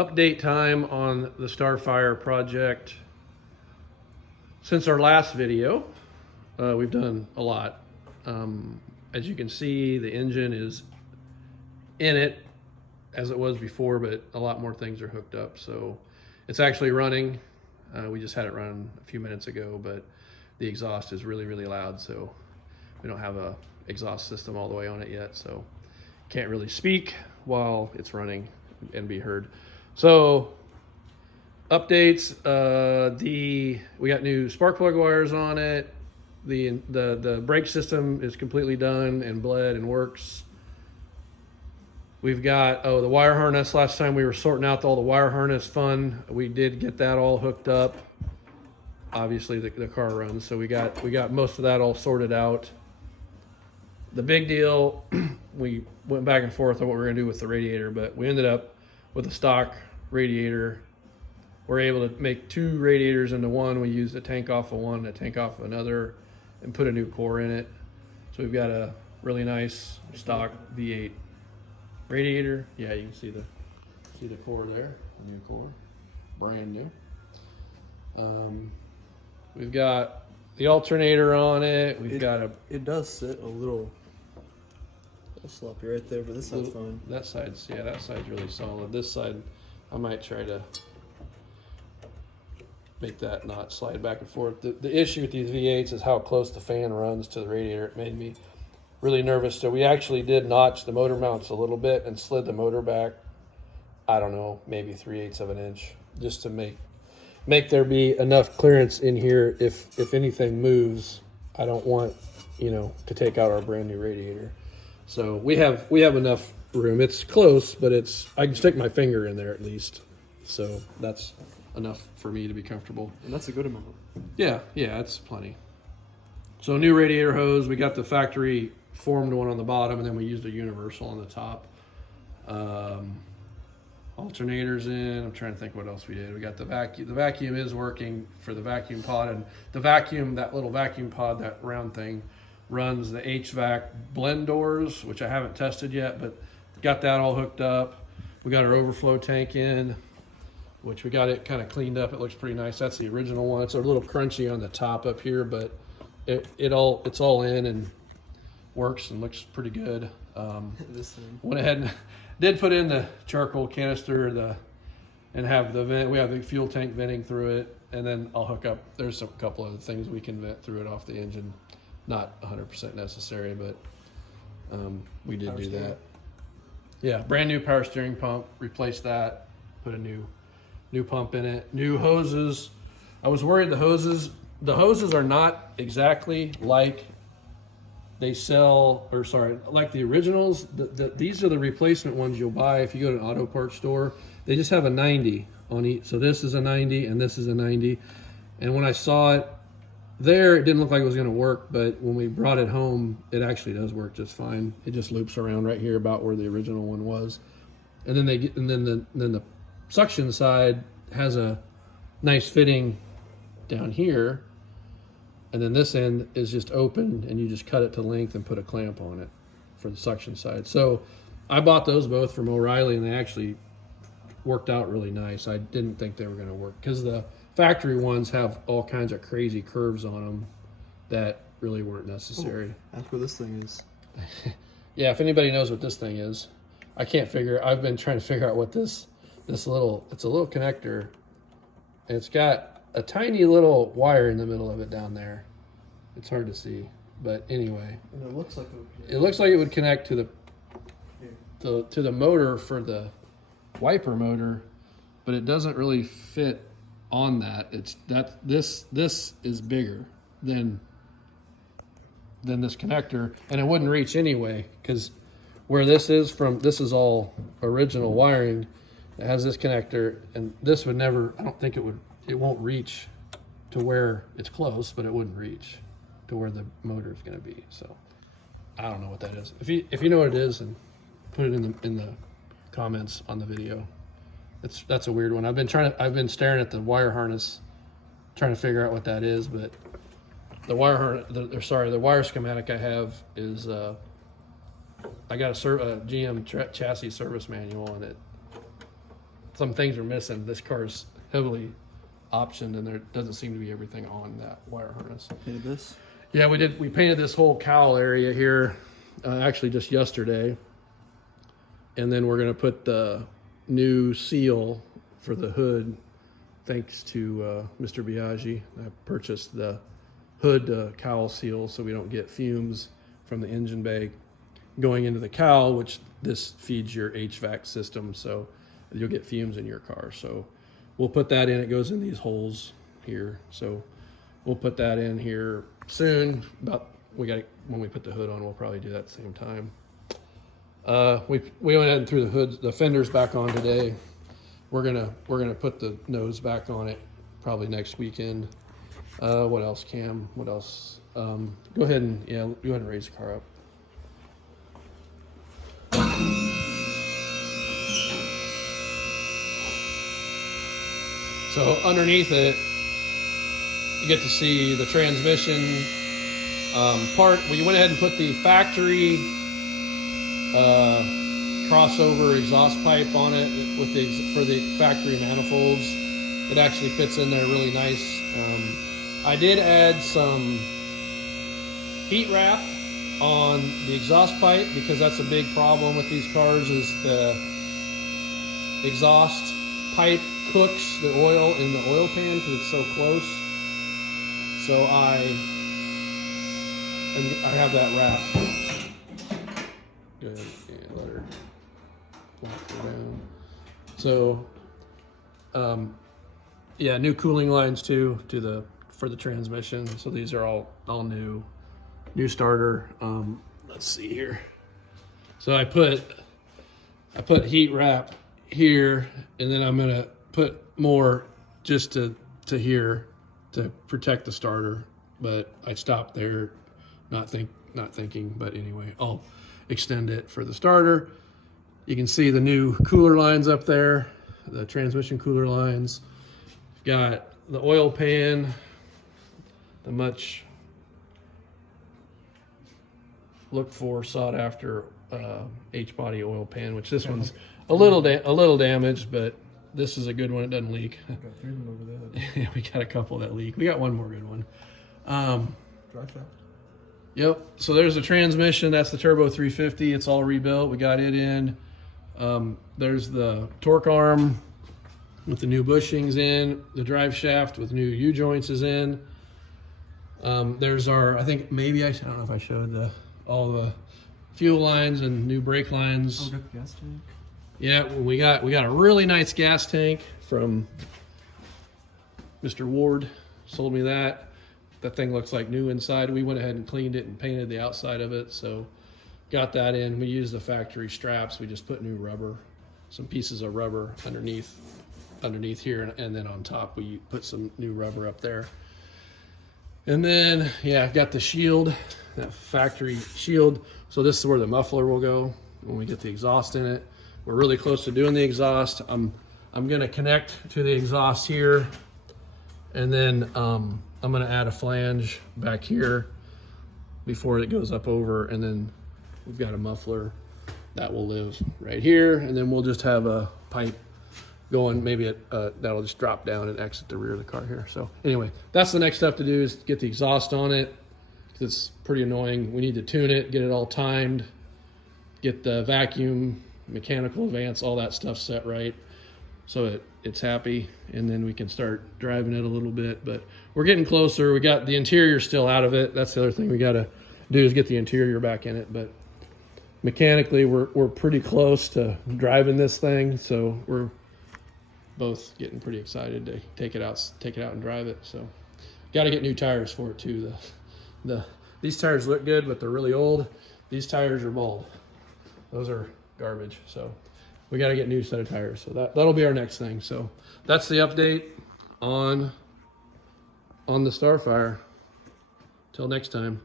update time on the Starfire project. Since our last video, we've done a lot. As you can see, the engine is in it as it was before, but a lot more things are hooked up. So it's actually running. We just had it run a few minutes ago, but the exhaust is really, really loud. So we don't have a exhaust system all the way on it yet. So can't really speak while it's running and be heard. So updates, we got new spark plug wires on it. The brake system is completely done and bled and works. We've got, the wire harness. Last time we were sorting out all the wire harness fun. We did get that all hooked up. Obviously the car runs, so we got most of that all sorted out. The big deal, we went back and forth on what we were gonna do with the radiator, but we ended up with a stock radiator. We're able to make two radiators into one. We used a tank off of one and a tank off of another and put a new core in it. So we've got a really nice stock V8 radiator. Yeah, you can see the core there, the new core, brand new. We've got the alternator on it. It does sit a little sloppy right there, but this side's fine. That side's really solid. This side, I might try to make that not slide back and forth. The issue with these V8s is how close the fan runs to the radiator. It made me really nervous. So we actually did notch the motor mounts a little bit and slid the motor back, I don't know, maybe 3/8 of an inch, just to make there be enough clearance in here. If anything moves, I don't want, to take out our brand new radiator. So we have enough room. It's close, but I can stick my finger in there at least. So that's enough for me to be comfortable. And that's a good amount. Yeah, that's plenty. So new radiator hose. We got the factory formed one on the bottom, and then we used a universal on the top. Alternators in. I'm trying to think what else we did. We got the vacuum. The vacuum is working for the vacuum pod, and the vacuum, that little vacuum pod, that round thing, runs the HVAC blend doors, which I haven't tested yet, but got that all hooked up. We got our overflow tank in, which we got it kind of cleaned up. It looks pretty nice. That's the original one. It's a little crunchy on the top up here, but it's all in and works and looks pretty good. This thing. Went ahead and did put in the charcoal canister and have the vent. We have the fuel tank venting through it, and then I'll hook up. There's a couple of things we can vent through it off the engine. Not 100% necessary, but we did do that. Yeah, brand new power steering pump. Replaced that. Put a new pump in it. New hoses. I was worried the hoses are not exactly like they sell, like the originals. These are the replacement ones you'll buy if you go to an auto parts store. They just have a 90 on each. So this is a 90 and this is a 90. And when I saw it there, it didn't look like it was going to work, but when we brought it home, it actually does work just fine. It just loops around right here about where the original one was. And then the suction side has a nice fitting down here. And then this end is just open, and you just cut it to length and put a clamp on it for the suction side. So I bought those both from O'Reilly, and they actually worked out really nice. I didn't think they were going to work because the factory ones have all kinds of crazy curves on them that really weren't necessary. Oh, that's what this thing is. Yeah, if anybody knows what this thing is, I've been trying to figure out what it's a little connector, and it's got a tiny little wire in the middle of it down there. It's hard to see, but anyway. And it looks like it would connect to the motor for the wiper motor, but it doesn't really fit on that. This is bigger than this connector, and it wouldn't reach anyway, because where this is all original wiring. It has this connector, and this would never, I don't think it won't reach to where it's close, but it wouldn't reach to where the motor is going to be. So I don't know what that is. If you know what it is, and put it in the comments on the video. That's a weird one. I've been staring at the wire harness, trying to figure out what that is, but the wire schematic I have is I got a GM chassis service manual, and some things are missing. This car's heavily optioned, and there doesn't seem to be everything on that wire harness. Painted this? Yeah, we did. We painted this whole cowl area here, actually just yesterday. And then we're gonna put the new seal for the hood, thanks to Mr. Biaggi. I purchased the hood cowl seal so we don't get fumes from the engine bay going into the cowl, which this feeds your HVAC system, so you'll get fumes in your car. So we'll put that in. It goes in these holes here. So we'll put that in here soon. When we put the hood on, we'll probably do that at the same time. We went ahead and threw the fenders back on today. We're gonna put the nose back on it probably next weekend. What else, Cam? What else? Go ahead and raise the car up. So underneath it, you get to see the transmission part. We went ahead and put the factory crossover exhaust pipe on it for the factory manifolds. It actually fits in there really nice. I did add some heat wrap on the exhaust pipe because that's a big problem with these cars, is the exhaust pipe cooks the oil in the oil pan because it's so close. So I have that wrapped. Good. Yeah, let her lock her down. So, yeah, new cooling lines too for the transmission. So these are all new starter. Let's see here. So I put heat wrap here, and then I'm gonna put more just to here to protect the starter. But I stopped there, not thinking. But anyway, I'll extend it for the starter. You can see the new cooler lines up there, the transmission cooler lines. Got the oil pan, the much looked for, sought after H-body oil pan, which this one's a little damaged, but this is a good one. It doesn't leak. Got 3 of them over there. Yeah, we got a couple that leak. We got one more good one. Dry shaft. Yep. So there's the transmission. That's the Turbo 350. It's all rebuilt. We got it in. There's the torque arm with the new bushings in. The drive shaft with new U-joints is in. There's our, I think maybe I don't know if I showed all the fuel lines and new brake lines. Oh, got the gas tank. Yeah, we got a really nice gas tank from Mr. Ward. Sold me that. That thing looks like new inside. We went ahead and cleaned it and painted the outside of it. So got that in. We used the factory straps. We just put new rubber, some pieces of rubber underneath here, and then on top we put some new rubber up there. And then, yeah, I've got the shield, that factory shield. So this is where the muffler will go when we get the exhaust in it. We're really close to doing the exhaust. I'm gonna connect to the exhaust here, and then I'm gonna add a flange back here before it goes up over, and then we've got a muffler that will live right here, and then we'll just have a pipe going, maybe that'll just drop down and exit the rear of the car here. So anyway, that's the next step to do, is get the exhaust on it. It's pretty annoying. We need to tune it, get it all timed, get the vacuum, mechanical advance, all that stuff set right so it's happy, and then we can start driving it a little bit. But we're getting closer. We got the interior still out of it. That's the other thing we got to do, is get the interior back in it. But mechanically, we're pretty close to driving this thing, so we're both getting pretty excited to take it out and drive it. So got to get new tires for it too. These tires look good, but they're really old. These tires are bald. Those are garbage. So we got to get a new set of tires. So that'll be our next thing. So that's the update on the Starfire. Till next time.